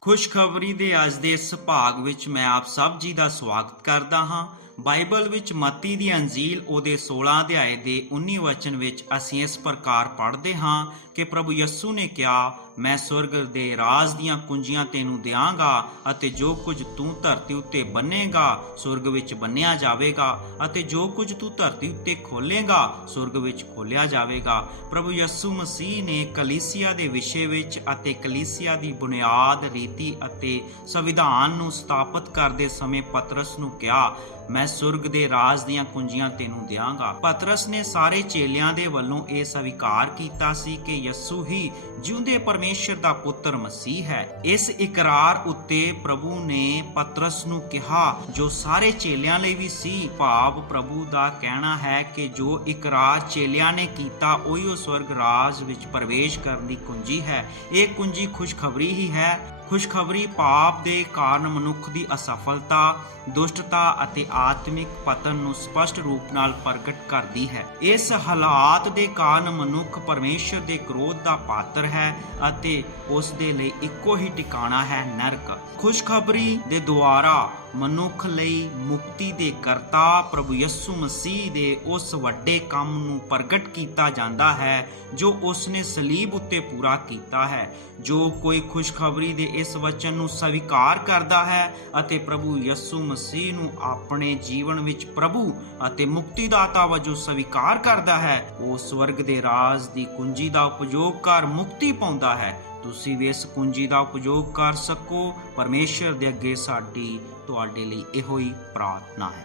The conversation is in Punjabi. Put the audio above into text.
ਖੁਸ਼ਖਬਰੀ ਦੇ ਅੱਜ ਦੇ ਇਸ ਭਾਗ ਵਿੱਚ ਮੈਂ ਆਪ ਸਭ ਜੀ ਦਾ ਸਵਾਗਤ ਕਰਦਾ ਹਾਂ। ਬਾਈਬਲ ਵਿੱਚ ਮਤੀ ਦੀ ਅੰਜੀਲ ਉਹਦੇ 16 ਅਧਿਆਏ ਦੇ 19 ਵਚਨ ਵਿੱਚ ਅਸੀਂ ਇਸ ਪ੍ਰਕਾਰ ਪੜ੍ਹਦੇ ਹਾਂ ਕਿ ਪ੍ਰਭੂ ਯੱਸੂ ਨੇ ਕਿਹਾ, ਮੈਂ ਸਵਰਗ ਦੇ ਰਾਜ ਦੀਆਂ ਕੁੰਜੀਆਂ ਤੈਨੂੰ ਦਿਆਂਗਾ ਅਤੇ ਜੋ ਕੁਝ ਤੂੰ ਧਰਤੀ ਉੱਤੇ ਬੰਨੇਗਾ, ਸਵਰਗ ਵਿੱਚ ਬੰਨਿਆ ਜਾਵੇਗਾ ਅਤੇ ਜੋ ਕੁਝ ਤੂੰ ਧਰਤੀ ਉੱਤੇ ਖੋਲੇਗਾ ਸਵਰਗ ਵਿੱਚ ਖੋਲਿਆ ਜਾਵੇਗਾ। ਪ੍ਰਭੂ ਯੱਸੂ ਮਸੀਹ ਨੇ ਕਲੀਸਿਆ ਦੇ ਵਿਸ਼ੇ ਵਿੱਚ ਅਤੇ ਕਲੀਸਿਆ ਦੀ ਬੁਨਿਆਦ, ਰੀਤੀ ਅਤੇ ਸੰਵਿਧਾਨ ਨੂੰ ਸਥਾਪਿਤ ਕਰਦੇ ਸਮੇਂ ਪਤਰਸ ਨੂੰ ਕਿਹਾ, ਮੈਂ ਸੁਰਗ ਦੇ ਰਾਜ ਦੀਆਂ ਕੁੰਜੀਆਂ ਤੈਨੂੰ ਦਿਆਂਗਾ। ਪਤਰਸ ਨੇ ਸਾਰੇ ਚੇਲਿਆਂ ਦੇ ਵੱਲੋਂ ਇਹ ਸਵੀਕਾਰ ਕੀਤਾ ਸੀ ਕਿ ਯਿਸੂ ਹੀ ਜਿਉਂਦੇ ਪਰਮੇਸ਼ਰ ਦਾ ਪੁੱਤਰ ਮਸੀਹ ਹੈ। ਇਸ ਇਕਰਾਰ ਉੱਤੇ ਪ੍ਰਭੂ ਨੇ ਪਤਰਸ ਨੂੰ ਕਿਹਾ, ਜੋ ਸਾਰੇ ਚੇਲਿਆਂ ਲਈ ਵੀ ਸੀ, ਭਾਵ ਪ੍ਰਭੂ ਦਾ ਕਹਿਣਾ ਹੈ ਕਿ ਜੋ ਇਕਰਾਰ ਚੇਲਿਆਂ ਨੇ ਕੀਤਾ, ਉਹੀ ਉਹ ਸਵਰਗ ਰਾਜ ਵਿੱਚ ਪ੍ਰਵੇਸ਼ ਕਰਨ ਦੀ ਕੁੰਜੀ ਹੈ। ਇਹ ਕੁੰਜੀ ਖੁਸ਼ਖਬਰੀ ਹੀ ਹੈ। ਖੁਸ਼ਖਬਰੀ ਪਾਪ ਦੇ ਕਾਰਨ ਮਨੁੱਖ ਦੀ ਅਸਫਲਤਾ, ਦੁਸ਼ਟਤਾ ਅਤੇ ਆਤਮਿਕ ਪਤਨ ਨੂੰ ਸਪਸ਼ਟ ਰੂਪ ਨਾਲ ਪ੍ਰਗਟ ਕਰਦੀ ਹੈ। ਇਸ ਹਾਲਾਤ ਦੇ ਕਾਰਨ ਮਨੁੱਖ ਪਰਮੇਸ਼ਰ ਦੇ ਕ੍ਰੋਧ ਦਾ ਪਾਤਰ ਹੈ ਅਤੇ ਉਸ ਦੇ ਲਈ ਇੱਕੋ ਹੀ ਟਿਕਾਣਾ ਹੈ ਨਰਕ। ਖੁਸ਼ਖਬਰੀ ਦੇ ਦੁਆਰਾ ਮਨੁੱਖ ਲਈ ਮੁਕਤੀ ਦੇ ਕਰਤਾ ਪ੍ਰਭੂ ਯਿਸੂ ਮਸੀਹ ਦੇ ਉਸ ਵੱਡੇ ਕੰਮ ਨੂੰ ਪ੍ਰਗਟ ਕੀਤਾ ਜਾਂਦਾ ਹੈ, ਜੋ ਉਸ ਨੇ ਸਲੀਬ ਉੱਤੇ ਪੂਰਾ ਕੀਤਾ ਹੈ। ਜੋ ਕੋਈ ਖੁਸ਼ਖਬਰੀ ਦੇ ਇਸ ਵਚਨ ਨੂੰ ਸਵੀਕਾਰ ਕਰਦਾ ਹੈ ਅਤੇ ਪ੍ਰਭੂ ਯਿਸੂ ਮਸੀਹ ਨੂੰ ਆਪਣੇ ਜੀਵਨ ਵਿੱਚ ਪ੍ਰਭੂ ਅਤੇ ਮੁਕਤੀਦਾਤਾ ਵਜੋਂ ਸਵੀਕਾਰ ਕਰਦਾ ਹੈ। ਉਹ ਸਵਰਗ ਦੇ ਰਾਜ ਦੀ ਕੁੰਜੀ ਦਾ ਉਪਯੋਗ ਕਰ ਮੁਕਤੀ ਪਾਉਂਦਾ ਹੈ। ਤੁਸੀਂ ਵੀ ਇਸ ਕੁੰਜੀ ਦਾ ਉਪਯੋਗ ਕਰ ਸਕੋ। ਪਰਮੇਸ਼ਰ ਦੇ ਅੱਗੇ ਸਾਡੀ ਤੁਹਾਡੇ ਲਈ ਇਹੋ ਹੀ ਪ੍ਰਾਰਥਨਾ ਹੈ।